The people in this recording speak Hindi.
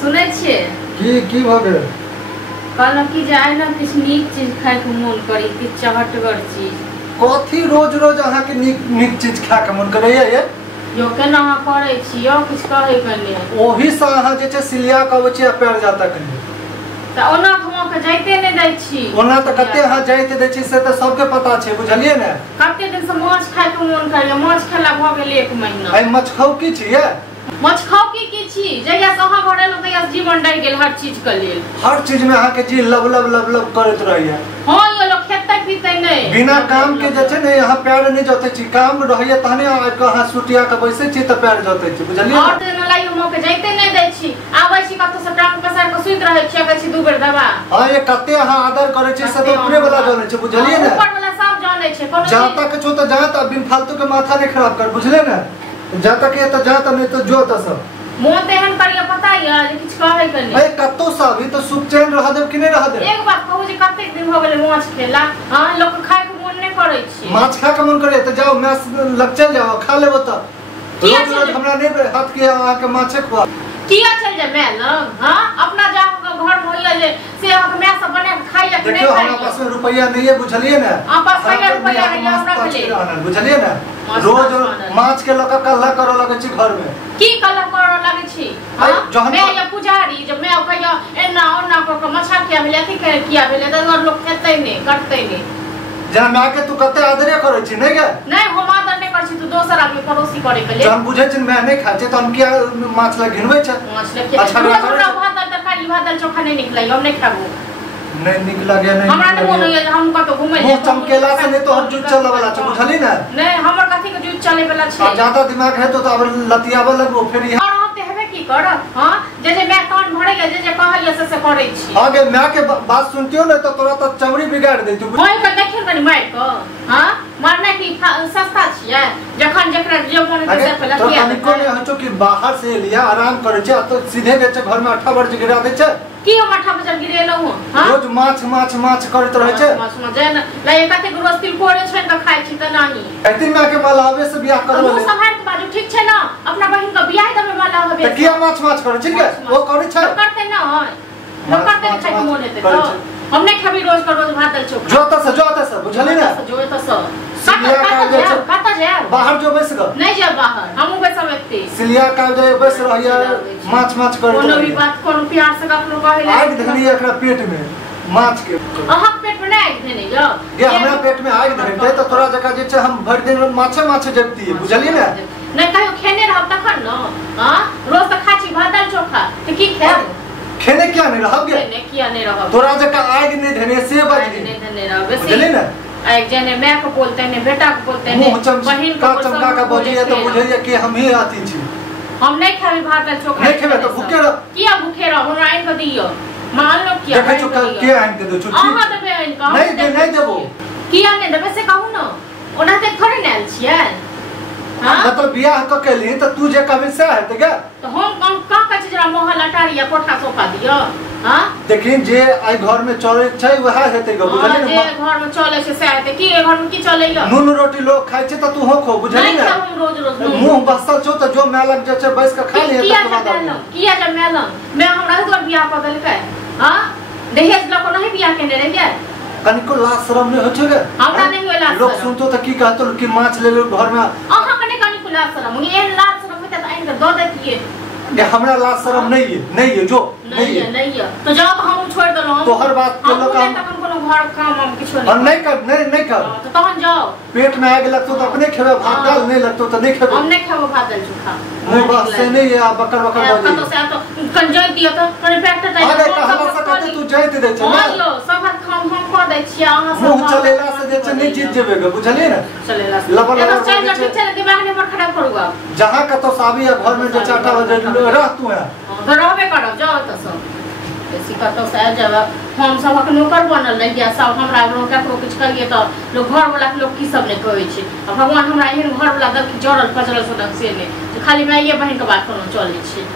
सुनै छियै की भ गेल कहलहुँ कि जे आइ न किछु नीक चीज खायके मोन करी किछु चहटगर चीज कथी रोज रोज अहाँके नीक चीज खायके मोन करैया ये यो केना अहाँ करै छी यो किछु कहै के नहि ओही से अहाँ जे छै सिलिया कहै छी पैर जाता कनी त ओना हम के जाइते नहि दै छी ओना त कते अहाँ जाइत दै छी से त सबके पता छै बुझलियै ने कते दिन से माछ खाय के मोन करैया माछ खेला भ गेल 1 महीना आई मछखौ की छियै मछखौ की छी जहिया से अहाँ घर एलहुँ तहिया जीवन डर गेल हर चीज के लेल हर चीज में अहाँ के जी लब करैत रहैया हां यो लोग खेतै पीतै नहीं बिना काम के जे छै ने यहाँ पैर नहीं जोतै छी काम रहैया तहने अहाँ सुटिया के बैसै छी त पैर जोतै छी बुझलियै और दिन लाई हम के जाइते नहीं दै छी आबै छी कत से टांग पसार के सुइत रहै छी कहै छी 2 बेर दबा हां ये कते अहाँ आदर करै छी से त ऊपरे वाला जानै छै बुझलियै ने ऊपर वाला सब जानै छै कोनो जाता के छो त जात बिन फालतू के माथा नहीं खराब कर बुझले ने जाता के त जाता नहीं तो जो त सब मोन तेहन करिया पता है जे किछ कहै के नहीं ए कत्तो सा भी तो सुख चैन रह देब कि नहीं रह देब एक बात कहू जे कते दिन हो गेलै माछ खेला हां लोग खाय के मन नहीं करै छी माछ खा के मन करे त जाओ मैस लग चल जाओ खा लेबो त रोज रोज हमरा नहीं हाथ के आ के माछे खुआ किया चल जा मैं लग हां अपना जाओ घर में होइया जे से हम मैं सब बना के खाइया कि नहीं खाइया हमरा पास में रुपया नहीं है बुझलिए ना हां पास में रुपया नहीं हमरा के लिए बुझलिए ना रोज माछ के लक कल्ला करो लगे छी घर में की कल्ला करो लगे छी हां मैं या पुजारी जब मैं कहिया एना ओना को मछा किया भेले अथी किया भेले त लोग खेतै नहीं करतै नहीं जना मैं के तू कते आदरे करै छी नहीं के नहीं हम आदर नहीं कर छी तू दोसर आदमी पड़ोसी करे के ले जब बुझै छी मैं नहीं खाइ छी त हम किया माछ ला घिनबै छ माछ ला अच्छा भात तरकारी भात चोखा नहीं निकलै हम नहीं खाबो नहीं निकला गया नहीं हमरा नहीं मन होय हम कतो घुमै मुंह चमकेला से नहीं तो हर जुट चले वाला छ बुझली ना नहीं हमर कथि के जुट चले वाला छै ज्यादा दिमाग है तो अब लतियाबे लगबो फिर और हम ते हेबे की कर हां जे मैं कान भरे जे कहलिए से करै छी आगे मैं के बात सुनतियो न तो तोरा त चमड़ी बिगाड़ दे तू ओइ के देखिन कनी मार क हां मारना की सस्ता छियै जखन जकरा जे मन से पहले किया तनिको ने हचो कि बाहर से लिया आराम करे छ तो सीधे जे घर में 8 बजे गिरा दे छ की हम 8 बजे गिरेलौ हां रोज माछ करत रहे छ माछ जन ला कते रोज तिल कोड़े छ त खाइ छी त नाही एतिन में के मलावे से बियाह करले वो संभाल के बाजू ठीक छै ना अपना बहिन का बियाह त में मलावे त किया माछ करे छ के वो करे छ करते ना न करते खाइ के मन हेते तो हम नहीं खाबी रोज का रोज भात दाल चोखा जोता से बुझली ना जोता से कत जा बाहर जो बैस ग नहीं जा बाहर हमहु बैस व्यक्ति सिलिया का जो बैस रहया माछ करे कोनो भी बात कोनो प्यार से कखनो कहले आग धनी एकरा पेट में माछ के अहाँ पेट में नहीं धनी जा ये हमरा पेट में आग धरते तो तोरा जका जे छ हम भर दिन माछे जगती है बुझली ना नहीं कहियो खेने रहब तखन न हां रोज त खाची भात दाल चोखा त की खाब खेने क्या नहीं रहब गे खेने क्या नहीं रहब तोरा जका आग नहीं धने से बच नहीं धने रहब बुझली ना एक जने मैं को बोलते ने बेटा को बोलते ने बहन का चमका का बोलिए तो बुझिए कि हम ही आती छी हम नहीं खाबी भात दाल चोखा नहीं खेबे तो भूखे रह किया भूखे रह हमरा आइन के दियो मान लो किया देखे चोखा के आइन के दो छुट्टी हां देबे आइन का नहीं देबो किया नहीं देबे से कहू न ओना ते थोड़े नेल छियै हां मतलब बियाह क केली त तू जे कहबे से है त तो हम का कह जरा मोहल अटारिया कोठा सोफा दियो हां देखिन जे आई घर में चले छै वह हेते ग बुझली ना जे घर में चले छै से हेते की घर में की चलेगा नून रोटी लोग खाइ छै त तू हो खो बुझली ना हम रोज रोज मुंह बसल छौ त जो मेलक जे छै बैस के खा ले त बाद किया जब मेलक मैं हमरा घर बियाह क देलकै हां दहेज लो को नहीं बियाह केने रहिए कनिको लाज शरम नहीं होछे गे हमरा नहीं होला लोग सुनतो त की कहतो कि माछ ले लो घर में अहाँ कने कनिको लाज शरम ये लाज शरम होता त आइन के दो देतिए ये हमरा लाज शरम नहीं है जो नहीं है तो जाओ तो हम छोड़ दलो तो हर बात के लोग हम तखन कोनो घर काम हम किछो नहीं नहीं कर तो तहन जाओ पेट में आग लगतो तो अपने खेबे भात दाल नहीं लगतो तो नहीं खेबे हम नहीं खाबो भात दाल चोखा मुंह बस से नहीं है बकर बाजी तो से तो कंजोई दियो तो कने पेट टाइट अरे कहला से कहते तू जाइत दे छ हां यो सब हम क दै छी अहाँ सब मुंह चलेला से जे छ नहीं जीत जेबे ग बुझलिए ना चलेला लबर तो चल ठीक चल दिमाग ने पर खराब करूगा जहां का तो साबी है घर में जो 8 बजे रह तू है तो रहबे करब जाओ त सब ऐसी कतो से जब हम सब नौकर बनल रह गया सब हमरा ककरो कुछ कहिए तो लोग घर वाला के लोग की सब ने कहै छै भगवान हमरा एहन घर वाला दर की जड़ल पजरल सनक से ने खाली मैं ये बहन के बात कोनो चलै छै